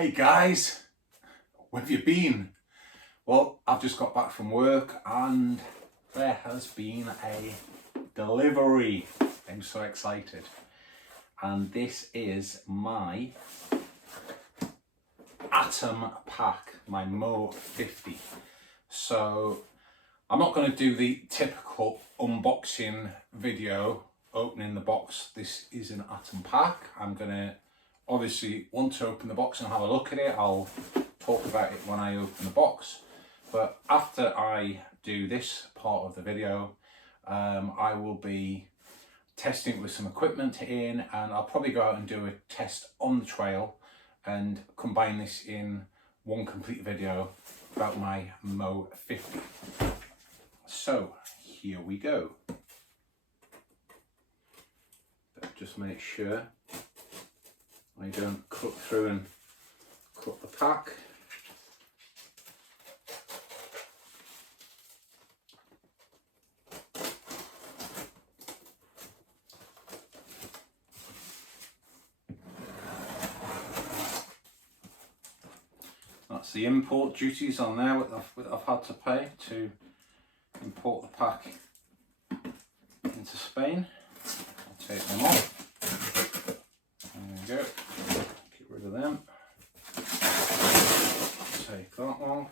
Hey guys, where have you been? Well, I've just got back from work and there has been a delivery. I'm so excited. And this is my Atom pack, my Mo 50. So I'm not going to do the typical unboxing video opening the box. This is an Atom pack. I'm going to obviously want to open the box and have a look at it. I'll talk about it when I open the box. But after I do this part of the video, I will be testing it with some equipment in, and I'll probably go out and do a test on the trail and combine this in one complete video about my Mo 50. So here we go. But just make sure I don't cut through and cut the pack. That's the import duties on there that I've had to pay to import the pack into Spain. I'll take them off. There we go. Get rid of them. Take that one.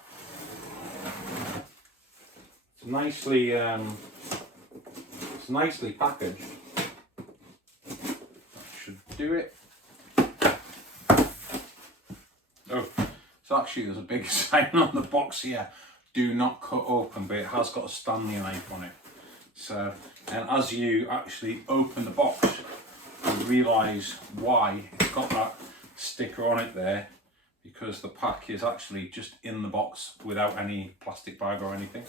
It's nicely packaged. That should do it. Oh, so actually there's a big sign on the box here. Do not cut open, but it has got a Stanley knife on it. So, and as you actually open the box, you realise why it's got that sticker on it there, because the pack is actually just in the box without any plastic bag or anything.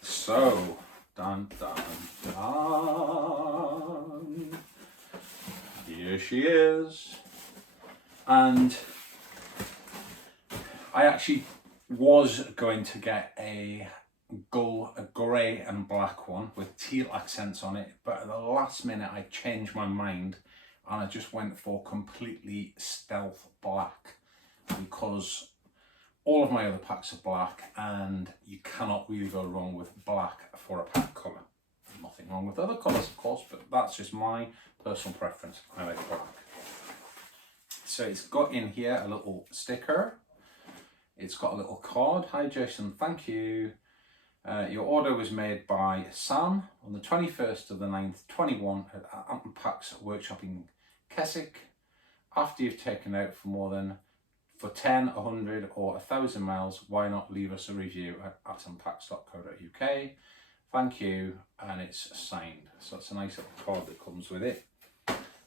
So, dun dun dun, here she is. And I actually was going to get a grey and black one with teal accents on it, but at the last minute I changed my mind and I just went for completely stealth black, because all of my other packs are black and you cannot really go wrong with black for a pack colour. Nothing wrong with other colours of course, but that's just my personal preference. I like black. So it's got in here a little sticker. It's got a little card. Hi Jason, thank you. Your order was made by Sam on the 21st of the 9th, 21 at Atom Packs Workshop in Keswick. After you've taken out for 10, 100 or 1,000 miles, why not leave us a review at atompacks.co.uk. Thank you, and it's signed. So it's a nice little card that comes with it.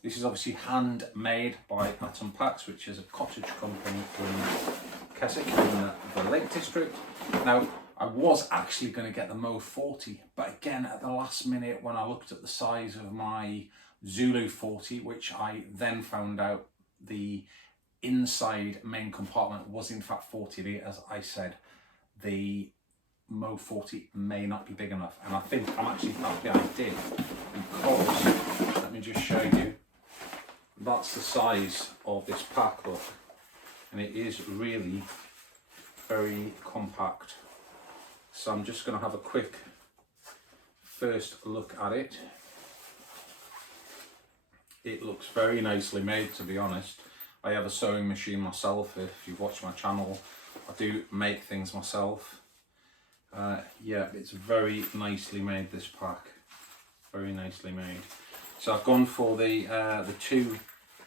This is obviously handmade by Atom Packs, which is a cottage company in Keswick in the Lake District. Now, I was actually going to get the Mo 40, but again, at the last minute, when I looked at the size of my Zulu 40, which I then found out the inside main compartment was in fact 40, as I said, the Mo 40 may not be big enough. And I think I'm actually happy I did, because, let me just show you, that's the size of this pack, look. And it is really very compact. So I'm just going to have a quick first look at it. It looks very nicely made, to be honest. I have a sewing machine myself. If you've watched my channel, I do make things myself. Yeah, it's very nicely made, this pack. Very nicely made. So I've gone for the two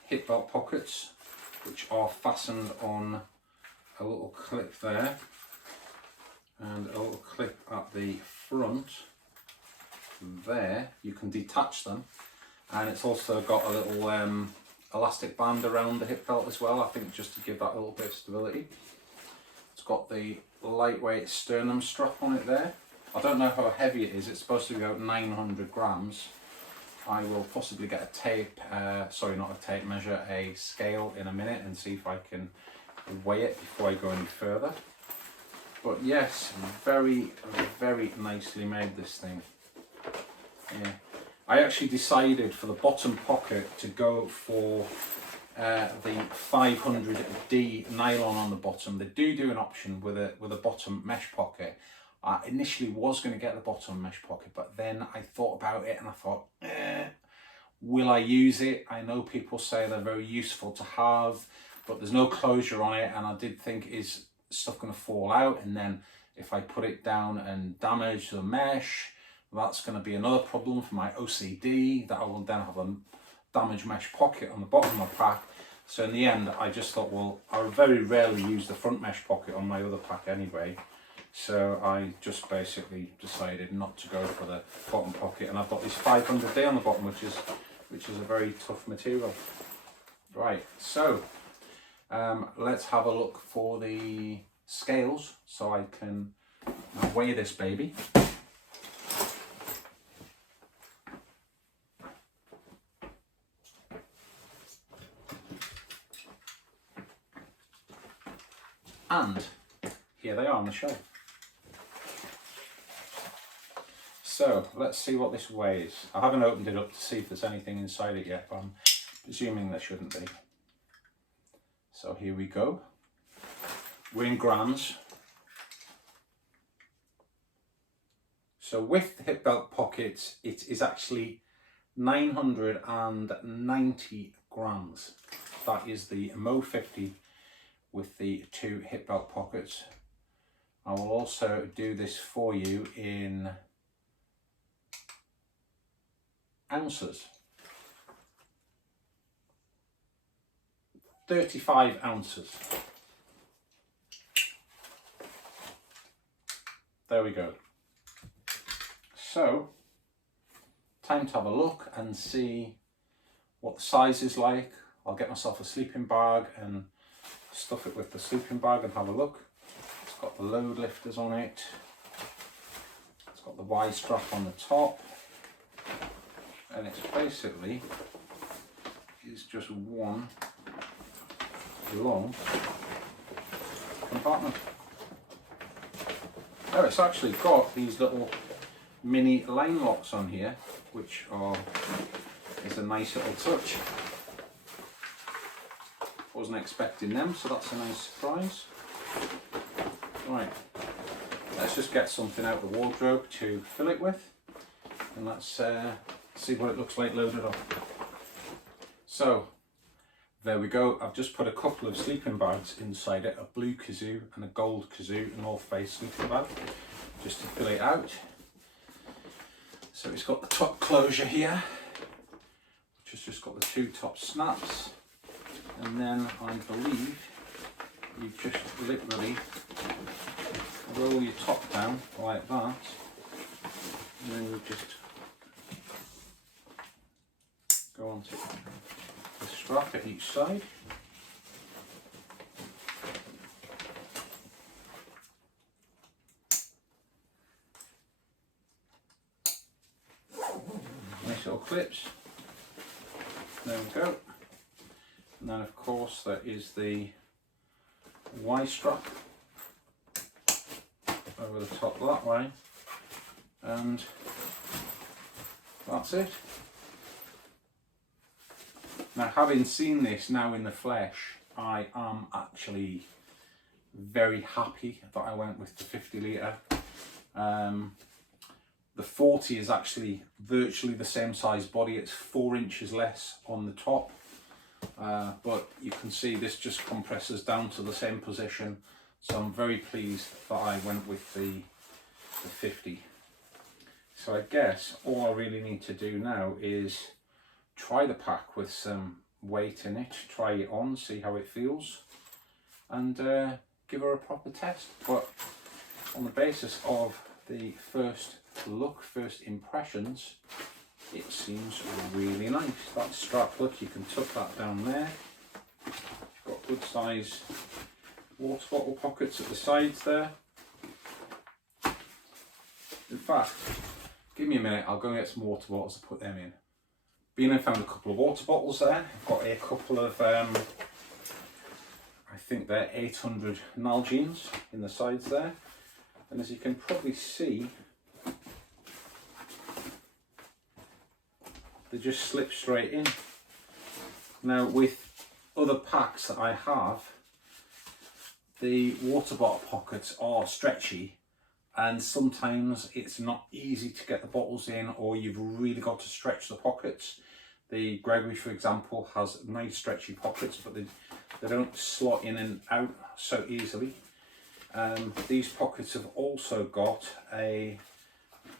hip belt pockets, which are fastened on a little clip there and a little clip at the front there. You can detach them, and it's also got a little elastic band around the hip belt as well, I think just to give that little bit of stability. It's got the lightweight sternum strap on it there. I don't know how heavy it is. It's supposed to be about 900 grams. I will possibly get a tape, sorry, not a tape measure, a scale in a minute and see if I can weigh it before I go any further. But yes, very, very nicely made, this thing. Yeah. I actually decided for the bottom pocket to go for the 500D nylon on the bottom. They do an option with a bottom mesh pocket. I initially was going to get the bottom mesh pocket, but then I thought about it and I thought, will I use it? I know people say they're very useful to have, but there's no closure on it, and I did think, is stuff going to fall out? And then if I put it down and damage the mesh, that's going to be another problem for my OCD, that I will then have a damaged mesh pocket on the bottom of my pack. So in the end, I just thought, well, I very rarely use the front mesh pocket on my other pack anyway. So I just basically decided not to go for the bottom pocket, and I've got this 500D on the bottom, which is a very tough material. Right, so let's have a look for the scales so I can weigh this baby. And here they are on the shelf. So let's see what this weighs. I haven't opened it up to see if there's anything inside it yet, but I'm presuming there shouldn't be. So here we go. We're in grams. So with the hip belt pockets, it is actually 990 grams. That is the Mo 50 with the 2 hip belt pockets. I will also do this for you in ounces. 35 ounces. There we go. So, time to have a look and see what the size is like. I'll get myself a sleeping bag and stuff it with the sleeping bag and have a look. It's got the load lifters on it. It's got the Y strap on the top. And it's basically is just one long compartment. Oh, it's actually got these little mini line locks on here, which is a nice little touch. Wasn't expecting them, so that's a nice surprise. Right, let's just get something out of the wardrobe to fill it with, and let's see what it looks like loaded up. So there we go. I've just put a couple of sleeping bags inside it, a blue kazoo and a gold kazoo, an North Face sleeping bag, just to fill it out. So it's got the top closure here, which has just got the 2 top snaps, and then I believe you just literally roll your top down like that, and then you just go onto the strap at each side. Nice little clips. There we go. And then of course there is the Y strap over the top that way, and that's it. Now, having seen this now in the flesh, I am actually very happy that I went with the 50 litre. The 40 is actually virtually the same size body. It's 4 inches less on the top, but you can see this just compresses down to the same position. So I'm very pleased that I went with the 50. So I guess all I really need to do now is try the pack with some weight in it, try it on, see how it feels, and give her a proper test. But on the basis of the first look, first impressions, it seems really nice. That strap, look, you can tuck that down there. You've got good size water bottle pockets at the sides there. In fact, give me a minute, I'll go and get some water bottles and put them in. Been and found a couple of water bottles there. I've got a couple of, I think they're 800 Nalgene's in the sides there. And as you can probably see, they just slip straight in. Now with other packs that I have, the water bottle pockets are stretchy, and sometimes it's not easy to get the bottles in, or you've really got to stretch the pockets. The Gregory, for example, has nice stretchy pockets, but they don't slot in and out so easily. These pockets have also got a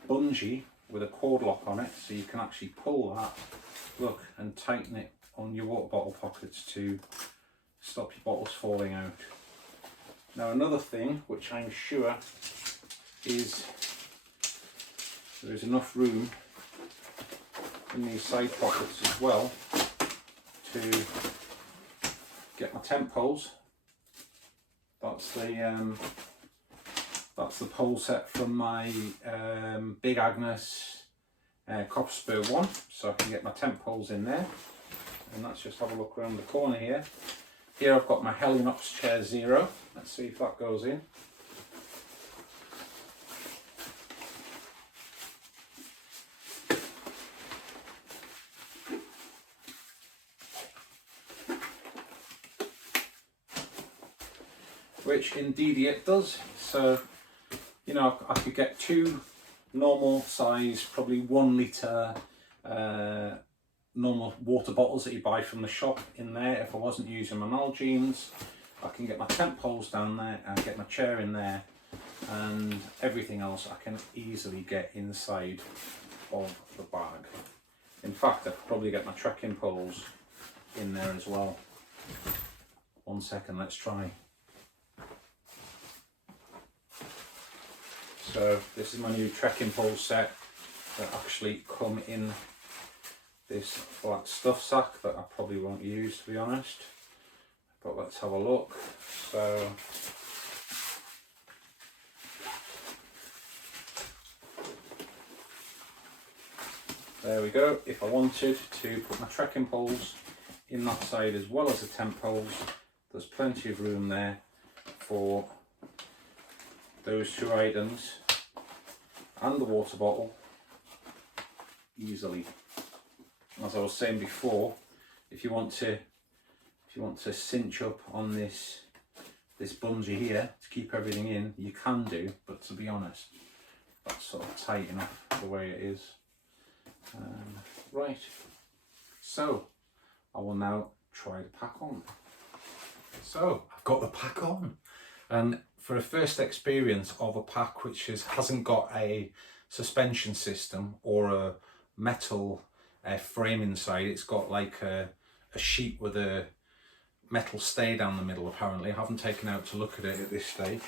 bungee with a cord lock on it, so you can actually pull that, look, and tighten it on your water bottle pockets to stop your bottles falling out. Now another thing which I'm sure is there is enough room in these side pockets as well to get my tent poles. That's the pole set from my Big Agnes Copper Spur one, so I can get my tent poles in there. And let's just have a look around the corner here. Here I've got my Helinops Chair Zero. Let's see if that goes in. Which indeed it does. So, you know, I could get two normal size, probably 1 litre normal water bottles that you buy from the shop in there. If I wasn't using my Nalgene's, I can get my tent poles down there and get my chair in there, and everything else I can easily get inside of the bag. In fact, I could probably get my trekking poles in there as well. 1 second, let's try. So this is my new trekking pole set that actually come in this flat stuff sack that I probably won't use, to be honest. But let's have a look. So there we go. If I wanted to put my trekking poles in that side as well as the tent poles, there's plenty of room there for those two items and the water bottle easily. As I was saying before, if you want to cinch up on this bungee here to keep everything in, you can do, but to be honest, that's sort of tight enough the way it is. Right, so I will now try the pack on. So I've got the pack on, and for a first experience of a pack which hasn't got a suspension system or a metal frame inside, it's got like a sheet with a metal stay down the middle apparently. I haven't taken out to look at it at this stage,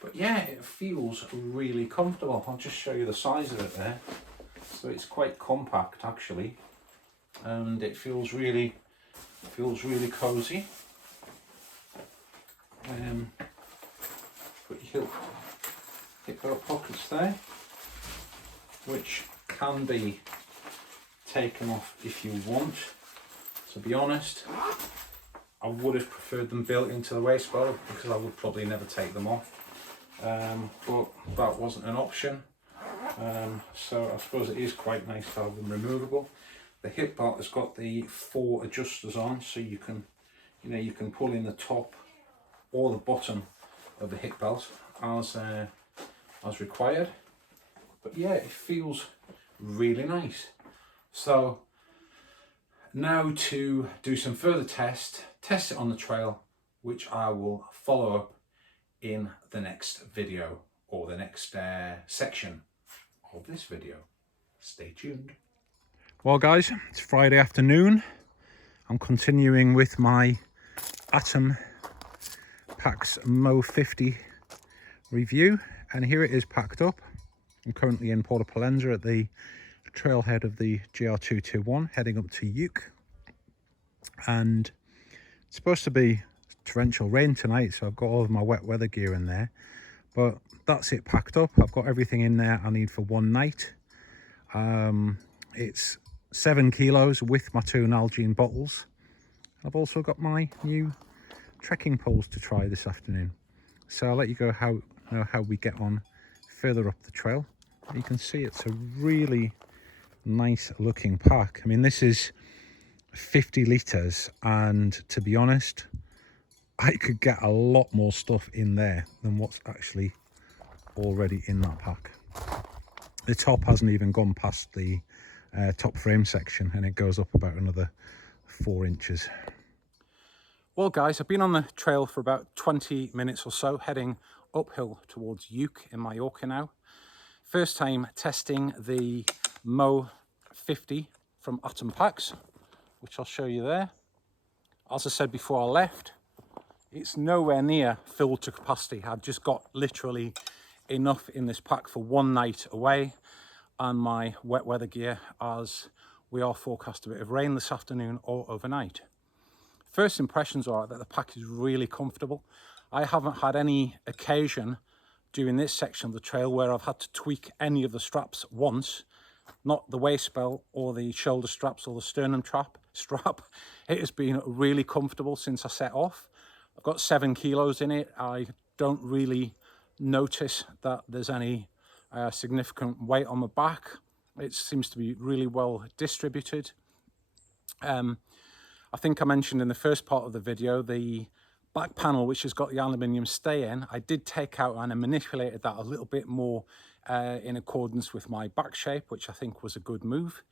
but yeah, it feels really comfortable. I'll just show you the size of it there. So it's quite compact actually, and it feels really cozy. Put your hip belt pockets there, which can be taken off if you want. To be honest, I would have preferred them built into the waist belt because I would probably never take them off, but that wasn't an option. So I suppose it is quite nice to have them removable. The hip belt has got the 4 adjusters on, so you can pull in the top or the bottom of the hip belt as required. But yeah, it feels really nice. So now to do some further test it on the trail, which I will follow up in the next video or the next section of this video. Stay tuned. Well guys, it's Friday afternoon. I'm continuing with my Atom Packs Mo 50 review, and here it is packed up. I'm currently in Porta Palenza at the trailhead of the GR221 heading up to Uke, and it's supposed to be torrential rain tonight, so I've got all of my wet weather gear in there, but that's it packed up. I've got everything in there I need for one night. It's 7 kilos with my 2 Nalgene bottles. I've also got my new trekking poles to try this afternoon, so I'll let you know how we get on further up the trail. You can see it's a really nice looking pack. I mean, this is 50 litres, and to be honest, I could get a lot more stuff in there than what's actually already in that pack. The top hasn't even gone past the top frame section, and it goes up about another 4 inches. Well guys, I've been on the trail for about 20 minutes or so, heading uphill towards Uke in Mallorca now. First time testing the Mo 50 from Atom Packs, which I'll show you there. As I said before I left, it's nowhere near filled to capacity. I've just got literally enough in this pack for one night away, and my wet weather gear, as we are forecast a bit of rain this afternoon or overnight. First impressions are that the pack is really comfortable. I haven't had any occasion doing this section of the trail where I've had to tweak any of the straps once, not the waist belt or the shoulder straps or the sternum strap. It has been really comfortable since I set off. I've got 7 kilos in it. I don't really notice that there's any significant weight on my back. It seems to be really well distributed. I think I mentioned in the first part of the video the back panel, which has got the aluminium stay-in. I did take out and I manipulated that a little bit more in accordance with my back shape, which I think was a good move.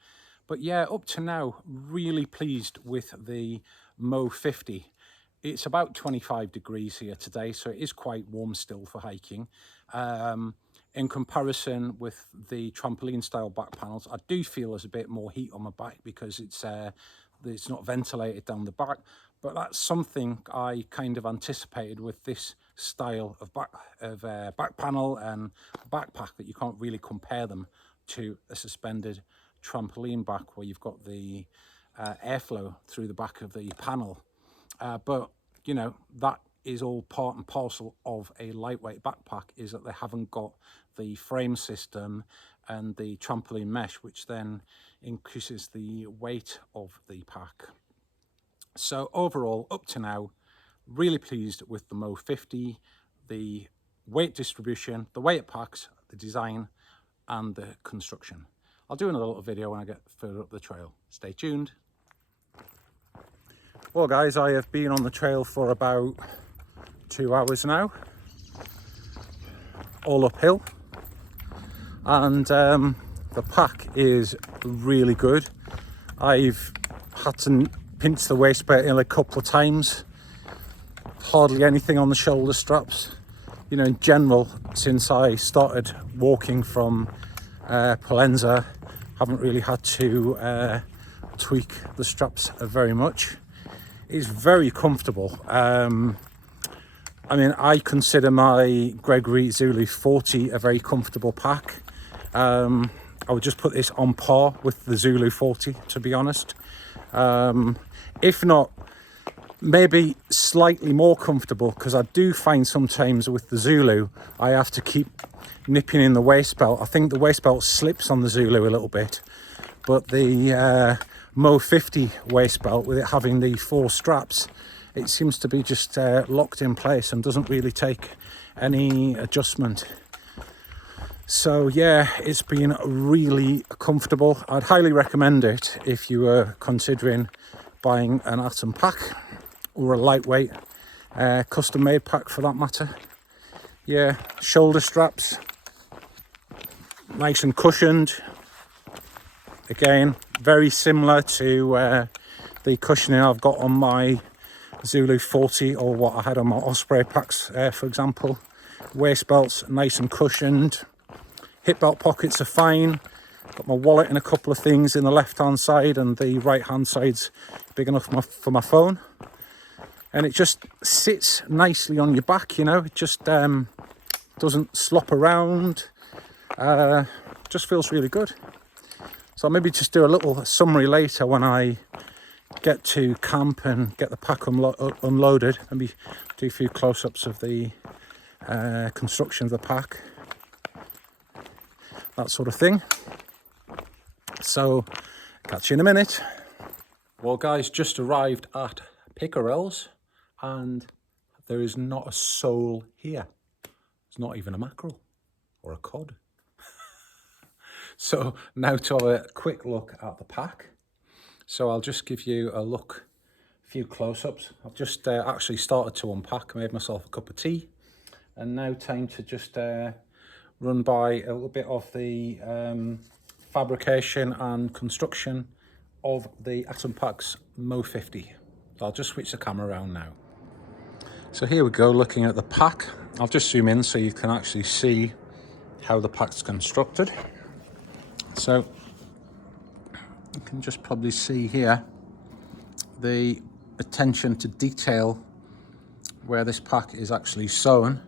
But yeah, up to now, really pleased with the Mo 50. It's about 25 degrees here today, so it is quite warm still for hiking. In comparison with the trampoline style back panels, I do feel there's a bit more heat on my back because it's not ventilated down the back, but that's something I kind of anticipated with this style of back panel and backpack, that you can't really compare them to a suspended trampoline back where you've got the airflow through the back of the panel. But you know, that is all part and parcel of a lightweight backpack, is that they haven't got the frame system and the trampoline mesh, which then increases the weight of the pack. So overall, up to now, really pleased with the Mo 50, the weight distribution, the way it packs, the design and the construction. I'll do another little video when I get further up the trail. Stay tuned. Well guys, I have been on the trail for about 2 hours now, all uphill, and the pack is really good. I've had to pinch the waist belt in a couple of times, hardly anything on the shoulder straps. You know, in general, since I started walking from Pollenza, haven't really had to tweak the straps very much. It's very comfortable. I mean, I consider my Gregory Zulu 40 a very comfortable pack. I would just put this on par with the Zulu 40, to be honest. If not, maybe slightly more comfortable, because I do find sometimes with the Zulu, I have to keep nipping in the waist belt. I think the waist belt slips on the Zulu a little bit, but the Mo 50 waist belt, with it having the 4 straps, it seems to be just locked in place and doesn't really take any adjustment. So yeah, it's been really comfortable. I'd highly recommend it if you were considering buying an Atom pack or a lightweight custom made pack for that matter. Yeah, shoulder straps, nice and cushioned. Again, very similar to the cushioning I've got on my Zulu 40 or what I had on my Osprey packs, for example. Waist belts nice and cushioned. Hip belt pockets are fine. Got my wallet and a couple of things in the left hand side, and the right hand side's big enough for my phone. And it just sits nicely on your back, you know. It just doesn't slop around. Just feels really good. So I'll maybe just do a little summary later when I get to camp and get the pack unloaded. Maybe do a few close-ups of the construction of the pack, that sort of thing. So catch you in a minute. Well guys, just arrived at Pickerell's and there is not a soul here. There's not even a mackerel or a cod. So now to have a quick look at the pack. So I'll just give you a look, a few close-ups. I've just actually started to unpack, made myself a cup of tea, and now time to just run by a little bit of the fabrication and construction of the Atom Packs Mo 50. So I'll just switch the camera around now. So here we go, looking at the pack. I'll just zoom in so you can actually see how the pack's constructed. So you can just probably see here the attention to detail where this pack is actually sewn.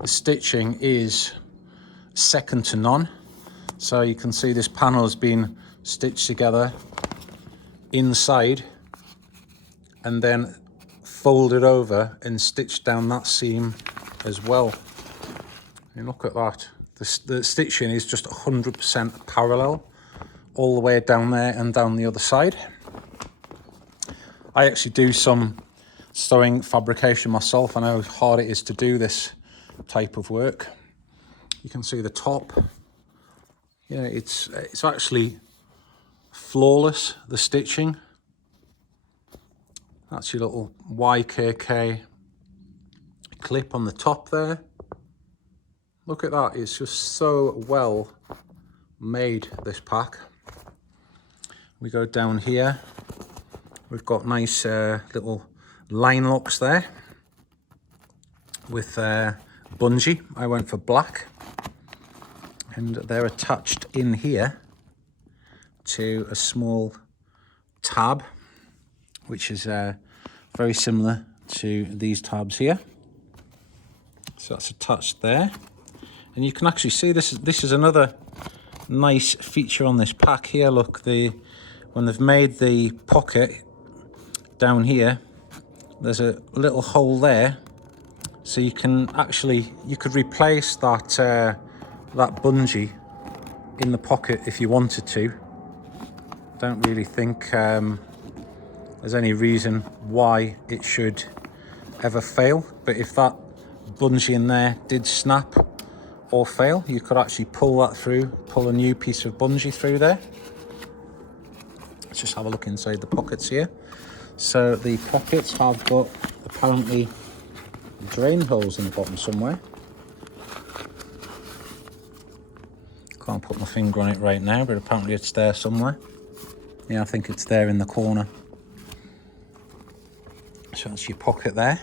The stitching is second to none. So you can see this panel has been stitched together inside and then folded over and stitched down that seam as well. And look at that. The stitching is just 100% parallel all the way down there and down the other side. I actually do some sewing fabrication myself. I know how hard it is to do this type of work. You can see the top. You know, it's actually flawless, the stitching. That's your little YKK clip on the top there. Look at that, it's just so well made, this pack. We go down here, we've got nice little line locks there with bungee. I went for black, and they're attached in here to a small tab, which is very similar to these tabs here. So that's attached there, and you can actually see this is another nice feature on this pack here. Look, when they've made the pocket down here, there's a little hole there, so you could replace that that bungee in the pocket if you wanted to. Don't really think there's any reason why it should ever fail, but if that bungee in there did snap or fail, you could actually pull that through, pull a new piece of bungee through there. Let's just have a look inside the pockets here. So the pockets have got apparently drain holes in the bottom somewhere. Can't put my finger on it right now, but apparently it's there somewhere. Yeah, I think it's there in the corner. So that's your pocket there.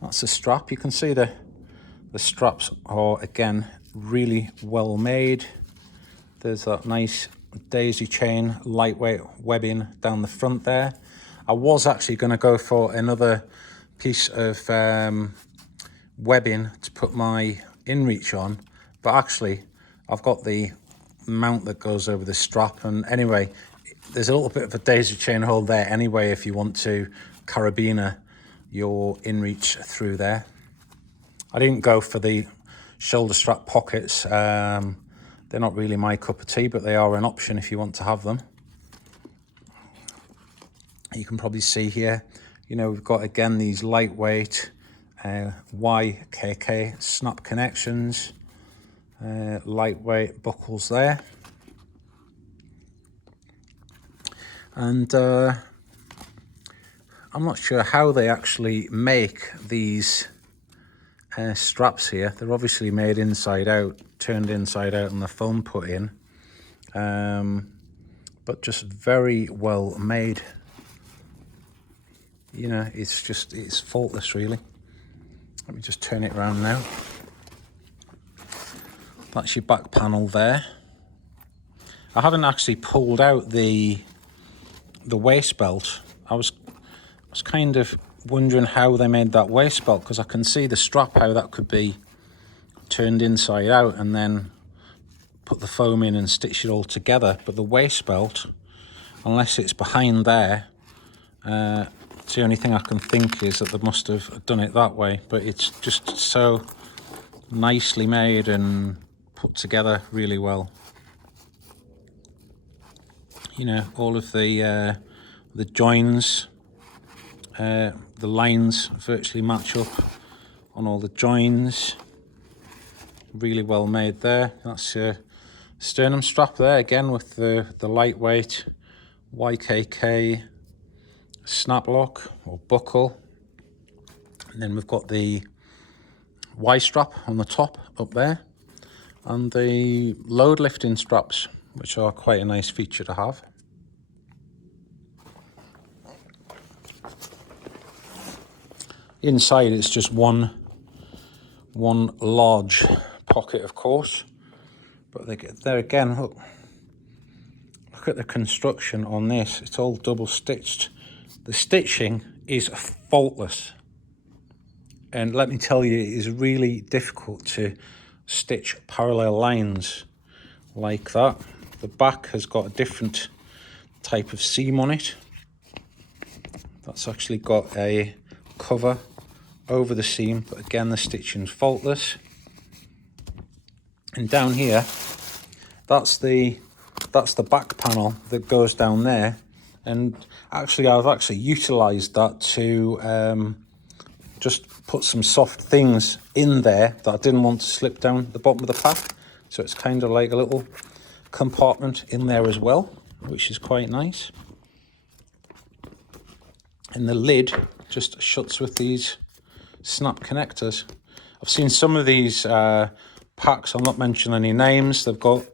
That's the strap. You can see the straps are, again, really well made. There's that nice daisy chain, lightweight webbing down the front there. I was actually going to go for another piece of webbing to put my inReach on, but actually I've got the mount that goes over the strap, and anyway, there's a little bit of a daisy chain hole there anyway if you want to carabiner your inReach through there. I didn't go for the shoulder strap pockets. They're not really my cup of tea, but they are an option if you want to have them. You can probably see here, you know, we've got again these lightweight YKK snap connections, lightweight buckles there. And I'm not sure how they actually make these straps here. They're obviously made inside out, turned inside out, and the foam put in, but just very well made. You know, it's faultless really. Let me just turn it around now. That's your back panel there. I haven't actually pulled out the waist belt. I was kind of wondering how they made that waist belt, because I can see the strap, how that could be turned inside out and then put the foam in and stitch it all together. But the waist belt, unless it's behind there, it's the only thing I can think is that they must have done it that way. But it's just so nicely made and put together really well. You know, all of the joins, the lines virtually match up on all the joins. Really well made there. That's your sternum strap there, again with the lightweight YKK snap lock or buckle. And then we've got the Y strap on the top up there, and the load lifting straps, which are quite a nice feature to have. Inside it's just one large pocket, of course, but there again, look at the construction on this. It's all double stitched. The stitching is faultless, and let me tell you, it is really difficult to stitch parallel lines like that. The back has got a different type of seam on it. That's actually got a cover over the seam, but again the stitching's faultless. And down here, that's the back panel that goes down there, and actually I've actually utilized that to just put some soft things in there that I didn't want to slip down the bottom of the pack, so it's kind of like a little compartment in there as well, which is quite nice. And the lid just shuts with these snap connectors. I've seen some of these packs, I'll not mention any names, they've got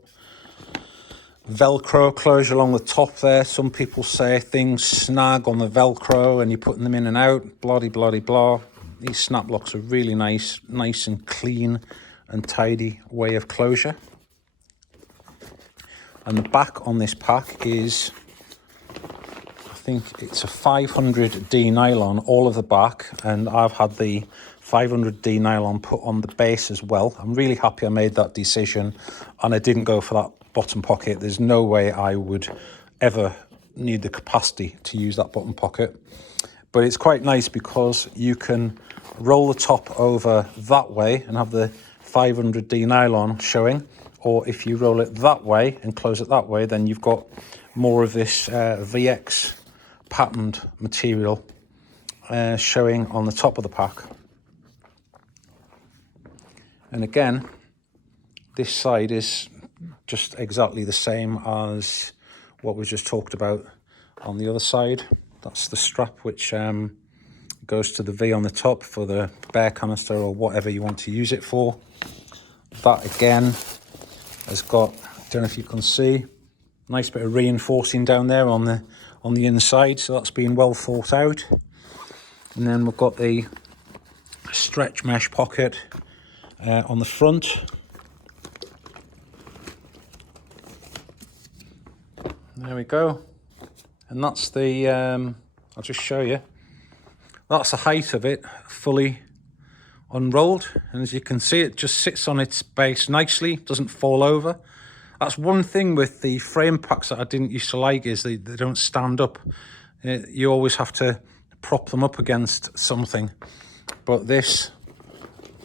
Velcro closure along the top there. Some people say things snag on the Velcro and you're putting them in and out, blah de blah de blah. These snap locks are really nice and clean and tidy way of closure. And the back on this pack is, I think it's a 500D nylon, all of the back, and I've had the 500D nylon put on the base as well. I'm really happy I made that decision and I didn't go for that bottom pocket. There's no way I would ever need the capacity to use that bottom pocket. But it's quite nice because you can roll the top over that way and have the 500D nylon showing, or if you roll it that way and close it that way, then you've got more of this VX patterned material showing on the top of the pack. And again, this side is just exactly the same as what we just talked about on the other side. That's the strap which goes to the V on the top for the bear canister or whatever you want to use it for. That again has got, I don't know if you can see, nice bit of reinforcing down there on the inside, so that's been well thought out. And then we've got the stretch mesh pocket on the front. There we go. And that's the, I'll just show you. That's the height of it, fully unrolled. And as you can see, it just sits on its base nicely, doesn't fall over. That's one thing with the frame packs that I didn't used to like, is they don't stand up. You always have to prop them up against something. But this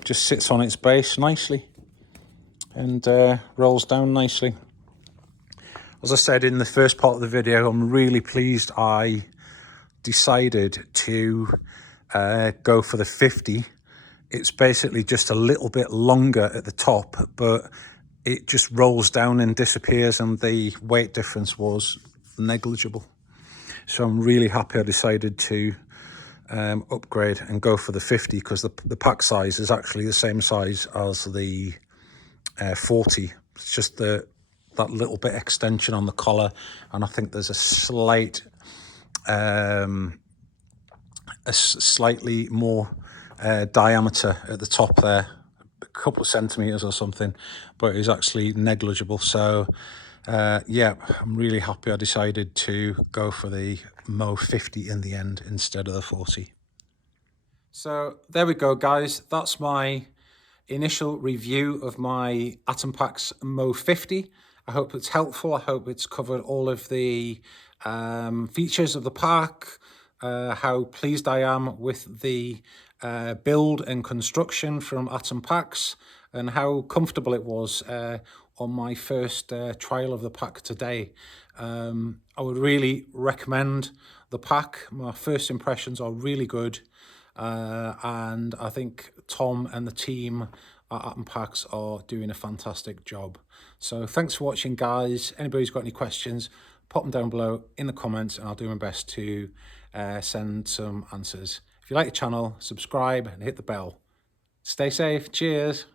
just sits on its base nicely and rolls down nicely. As I said in the first part of the video, I'm really pleased I decided to go for the 50. It's basically just a little bit longer at the top, but it just rolls down and disappears, and the weight difference was negligible. So I'm really happy I decided to upgrade and go for the 50, because the pack size is actually the same size as the 40. It's just that little bit extension on the collar, and I think there's a slightly more diameter at the top there, a couple of centimeters or something, but it's actually negligible. So yeah, I'm really happy I decided to go for the Mo 50 in the end instead of the 40. So there we go, guys. That's my initial review of my Atom Packs Mo 50. I hope it's helpful. I hope it's covered all of the features of the pack, how pleased I am with the build and construction from Atom Packs, and how comfortable it was on my first trial of the pack today. I would really recommend the pack. My first impressions are really good, and I think Tom and the team our atom packs are doing a fantastic job. So thanks for watching, guys. Anybody who's got any questions, pop them down below in the comments and I'll do my best to send some answers. If you like the channel, subscribe and hit the bell. Stay safe. Cheers.